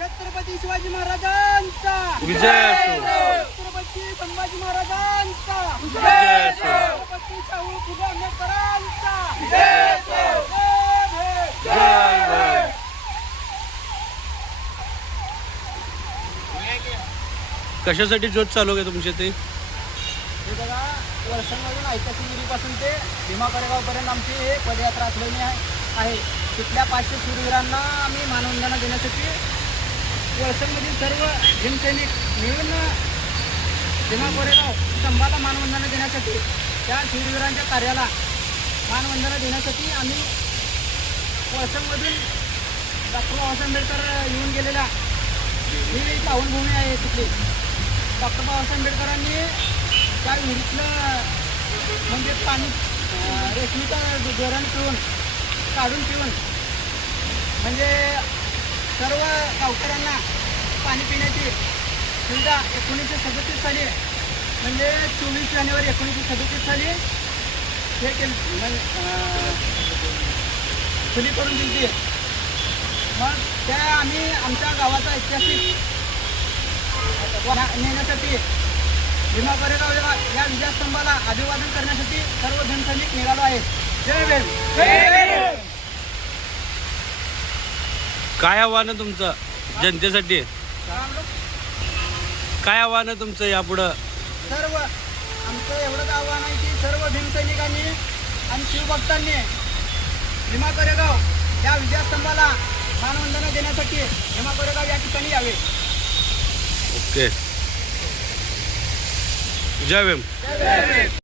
छत्रपती शिवाजी महाराजांचा विजय छत्रपती संभाजी महाराजांचा छत्रपती शाहू फुले आंबेडकरांचा कशासाठी ज्योत चालू आहे तुमच्या ते? हे बघा, वर्षांमधून ऐतिहासिक विहिरीपासून ते भीमा कोरेगाव पर्यंत आमची हे पदयात्रा असलेली आहे. तिथल्या 500 शूरवीरांना आम्ही मानवंदना देण्यासाठी वर्षांमधील सर्व भीमसैनिक मिळून भीमा कोरेगाव स्तंभाला मानवंदना देण्यासाठी, त्या शूरवीरांच्या कार्याला मानवंदना देण्यासाठी आम्ही वर्षांमधून डॉक्टर बाबासाहेब आंबेडकर येऊन गेलेल्या ही पावनभूमी आहे तिथली. डॉक्टर बाबासाहेब आंबेडकरांनी त्या विहिरीतलं म्हणजे पाणी रेशमीचं धोरण काढून पिऊन म्हणजे सर्व गावकऱ्यांना पाणी पिण्याची सुविधा 1937 साली म्हणजे 24 जानेवारी 1937 साली हे केली, खुली करून दिली. मग त्या आम्ही आमच्या गावाचा ऐतिहासिक नेण्यासाठी भीमा कोरेगाव या विजयस्तंभाला अभिवादन करण्यासाठी सर्व भीमसैनिक निघालो आहेत. जय भीम. काय आव्हान आहे तुमचं जनतेसाठी? काय आव्हान आहे तुमचं यापुढं? सर्व आमचं एवढंच आव्हान आहे की सर्व भीमसैनिकांनी आणि शिवभक्तांनी भीमा कोरेगाव या विजयस्तंभाला मानवंदना देण्यासाठी भीमा कोरेगाव या ठिकाणी यावे. ओके. जय भीम.